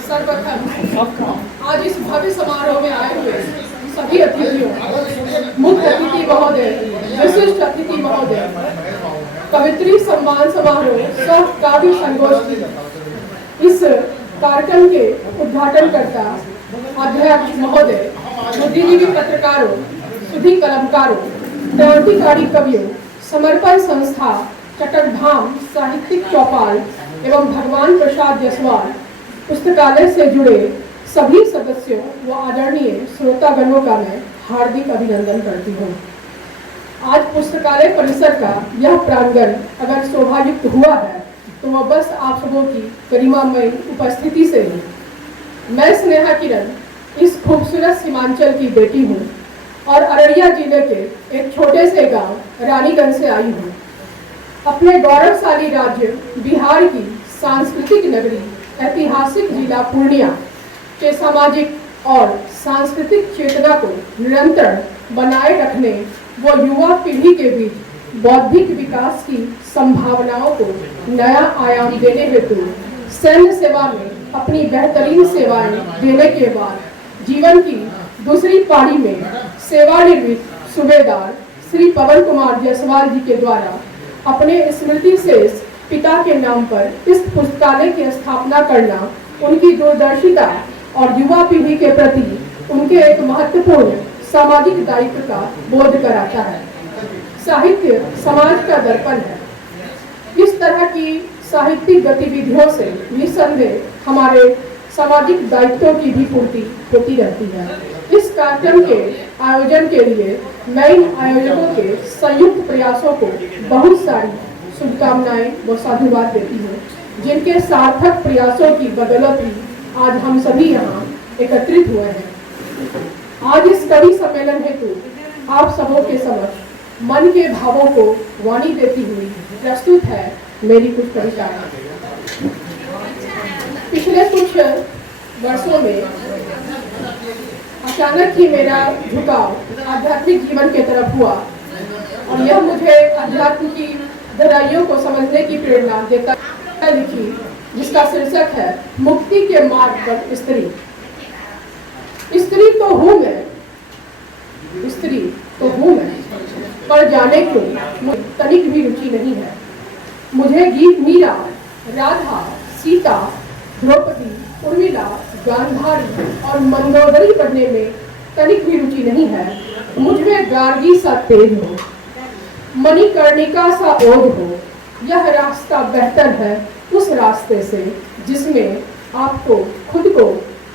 सर्वप्रथम आज इस भव्य समारोह में आए हुए सभी अतिथियों, मुख्य अतिथि महोदय, विशिष्ट अतिथि महोदय, कवित्री सम्मान समारोह सह काव्य संगोष्ठी, इस कार्यक्रम के उद्घाटनकर्ता अध्यक्ष महोदय, बुद्धिजीवी पत्रकारों, सुधी कलमकारों, क्रांतिकारी कवियों, समर्पण संस्था चट्टग्राम साहित्यिक चौपाल एवं भगवान प्रसाद जसवाल पुस्तकालय से जुड़े सभी सदस्यों व आदरणीय श्रोतागणों का मैं हार्दिक अभिनंदन करती हूँ। आज पुस्तकालय परिसर का यह प्रांगण अगर शोभायुक्त हुआ है तो वह बस आप सबों की गरिमामय उपस्थिति से ही। मैं स्नेहा किरण इस खूबसूरत सीमांचल की बेटी हूँ और अररिया जिले के एक छोटे से गांव रानीगंज से आई हूँ। अपने गौरवशाली राज्य बिहार की सांस्कृतिक नगरी ऐतिहासिक जिला पूर्णिया के सामाजिक और सांस्कृतिक चेतना को निरंतर बनाए रखने व युवा पीढ़ी के बीच बौद्धिक विकास की संभावनाओं को नया आयाम देने हेतु सैन्य सेवा में अपनी बेहतरीन सेवाएं देने के बाद जीवन की दूसरी पारी में सेवानिवृत्त सूबेदार श्री पवन कुमार जायसवाल जी के द्वारा अपने स्मृति शेष पिता के नाम पर इस पुस्तकालय की स्थापना करना उनकी दूरदर्शिता और युवा पीढ़ी के प्रति उनके एक महत्वपूर्ण सामाजिक दायित्व का बोध कराता है। साहित्य समाज का दर्पण है। इस तरह की साहित्यिक गतिविधियों से निसंदेह हमारे सामाजिक दायित्वों की भी पूर्ति होती रहती है। इस कार्यक्रम के आयोजन के लिए मैं इन आयोजकों के संयुक्त प्रयासों को बहुत सारी शुभकामनाएं व साधुवाद देती हूँ, जिनके सार्थक प्रयासों की बदौलत ही आज हम सभी यहाँ एकत्रित हुए हैं। आज इस कवि सम्मेलन हेतु आप सबों के समक्ष मन के भावों को वाणी देती हुई प्रस्तुत है मेरी कुछ कविताएं। पिछले कुछ वर्षों में अचानक ही मेरा झुकाव आध्यात्मिक जीवन की तरफ हुआ और यह मुझे अध्यात्म की गहराइयों को समझने की प्रेरणा देता है। लिखी जिसका शीर्षक है मुक्ति के मार्ग पर स्त्री। स्त्री तो हूँ मैं, स्त्री तो हूँ मैं, पर जाने क्यों मुझे तनिक भी रुचि नहीं है। मुझे गीत मीरा, राधा, सीता, द्रौपदी, उर्मिला, गांधारी और मंदोदरी पढ़ने में तनिक भी रुचि नहीं है। मुझमें गार्गी सा तेज हो, मणिकर्णिका सा ओज हो। यह रास्ता बेहतर है उस रास्ते से जिसमें आपको खुद को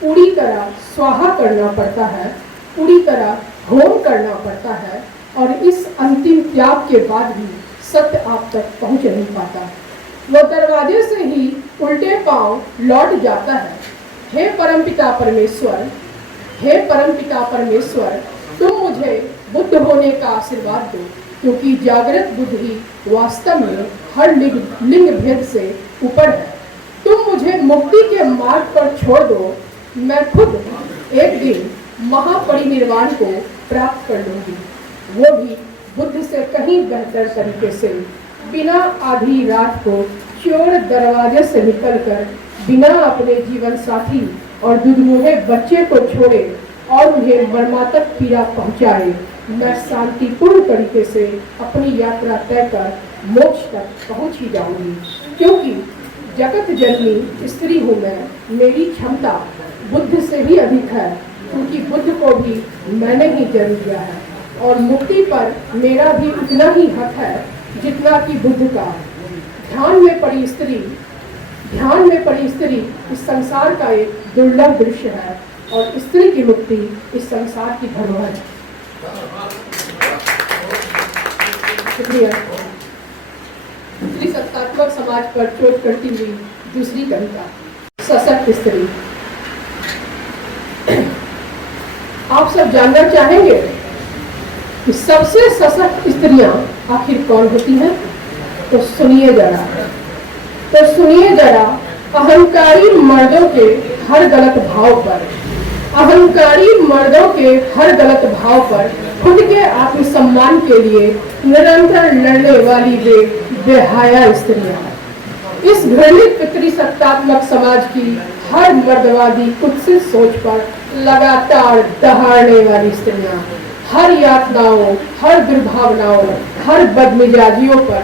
पूरी तरह स्वाहा करना पड़ता है, पूरी तरह होम करना पड़ता है और इस अंतिम त्याग के बाद भी सत्य आप तक पहुंच नहीं पाता। वह दरवाजे से ही उल्टे पांव लौट जाता है। हे परमपिता परमेश्वर, हे परमपिता परमेश्वर, तुम मुझे बुद्ध होने का आशीर्वाद दो, क्योंकि जागृत बुद्ध ही वास्तव में हर लिंग भेद से ऊपर है। तुम मुझे मुक्ति के मार्ग पर छोड़ दो, मैं खुद एक दिन महापरिनिर्वाण को प्राप्त कर लूंगी, वो भी बुद्ध से कहीं बेहतर तरीके से, बिना आधी रात को चोर दरवाजे से निकलकर, बिना अपने जीवन साथी और दुधमुहे बच्चे को छोड़े और उन्हें मर्मातक पीड़ा पहुंचाए, मैं शांतिपूर्ण तरीके से अपनी यात्रा तय कर मोक्ष तक पहुंच ही जाऊंगी। क्योंकि जगत जननी स्त्री हूँ मैं, मेरी क्षमता बुद्ध से भी अधिक है, क्योंकि बुद्ध को भी मैंने ही जन्म दिया है और मुक्ति पर मेरा भी उतना ही हक है जितना कि बुद्ध का। ध्यान में पड़ी स्त्री इस संसार का एक दुर्लभ दृश्य है और स्त्री की मुक्ति इस संसार की धरोहर है। शुक्रिया। स्त्री सत्तात्मक समाज पर चोट करती हुई दूसरी कविता, सशक्त स्त्री। आप सब जानना चाहेंगे कि सबसे सशक्त स्त्रियां आखिर कौन होती हैं? तो सुनिए जरा अहंकारी मर्दों के हर गलत भाव पर, अहंकारी मर्दों के हर गलत भाव पर खुद के आत्मसम्मान के लिए निरंतर लड़ने वाली बेहया स्त्रियां। इस घृणित पितृसत्तात्मक समाज की हर मर्दवादी कुत्सित सोच पर लगातार दहाड़ने वाली स्त्रियां, हर यातनाओं, हर दुर्भावनाओं, हर बदमिजाजियों पर,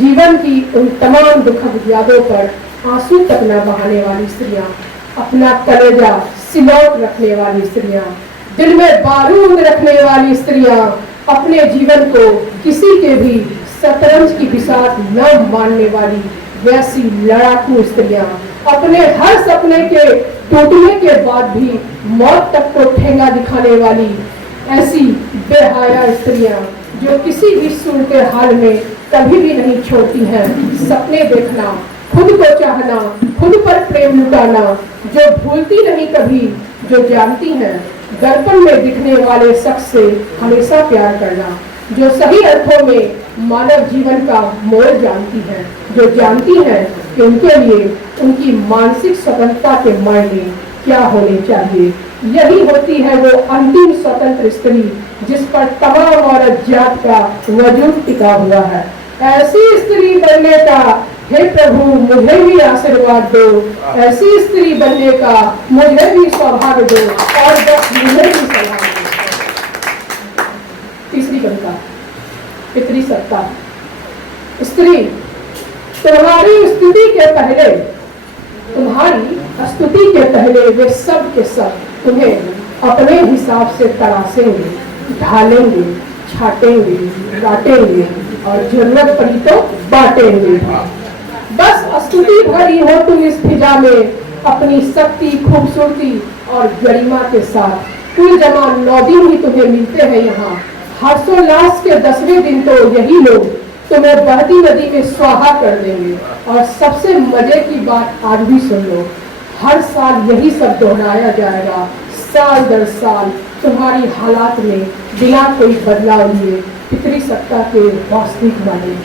जीवन की उन तमाम दुखद यादों पर आंसू तक न बहाने वाली स्त्रियां, अपना कलेजा सिलौट रखने वाली स्त्रियां, दिल में बारूद रखने वाली स्त्रियां, अपने जीवन को किसी के भी शतरंज की बिसात न मानने वाली वैसी लड़ाकू स्त्रियां, अपने हर सपने के टूटने के बाद भी मौत तक को ठेंगा दिखाने वाली ऐसी बेहया स्त्रियां, जो किसी भी सूरत हाल में कभी भी नहीं छोड़ती हैं सपने देखना, खुद को चाहना, खुद पर प्रेम लुटाना, जो भूलती नहीं कभी, जो जानती हैं दर्पण में दिखने वाले शख्स से हमेशा प्यार करना, जो सही अर्थों में मानव जीवन का मोल जानती हैं, जो जानती हैं कि उनके लिए उनकी मानसिक स्वतंत्रता के मायने क्या होने चाहिए। यही होती है वो अंतिम स्वतंत्र स्त्री जिस पर तमाम औरत जात का वजूद टिका हुआ है। ऐसी स्त्री बनने का हे प्रभु मुझे भी आशीर्वाद दो, ऐसी स्त्री बनने का मुझे भी सौभाग्य दो और बस मुझे भी सलाह दो। तीसरी कविता, पितृसत्ता। स्त्री, तुम्हारी स्तुति के पहले, तुम्हारी स्तुति के पहले वे सब के सब तुम्हें अपने हिसाब से तरासेंगे, ढालेंगे, छाटेंगे, काटेंगे और जरूरत पड़ी तो बांटेंगे। बस स्तुति भरी हो तुम इस फिजा में, अपनी शक्ति, खूबसूरती और गरिमा के साथ। कुल जमा 9 दिन ही तुम्हें मिलते हैं यहाँ। हर्षोल्लास के 10वें दिन तो यही लोग तुम्हें बहती नदी में स्वाहा कर देंगे। और सबसे मजे की बात आज भी सुन लो, हर साल यही सब दोहराया जाएगा, साल दर साल तुम्हारी हालात में बिना कोई बदलाव लिए पितृसत्ता के वास्तविक माने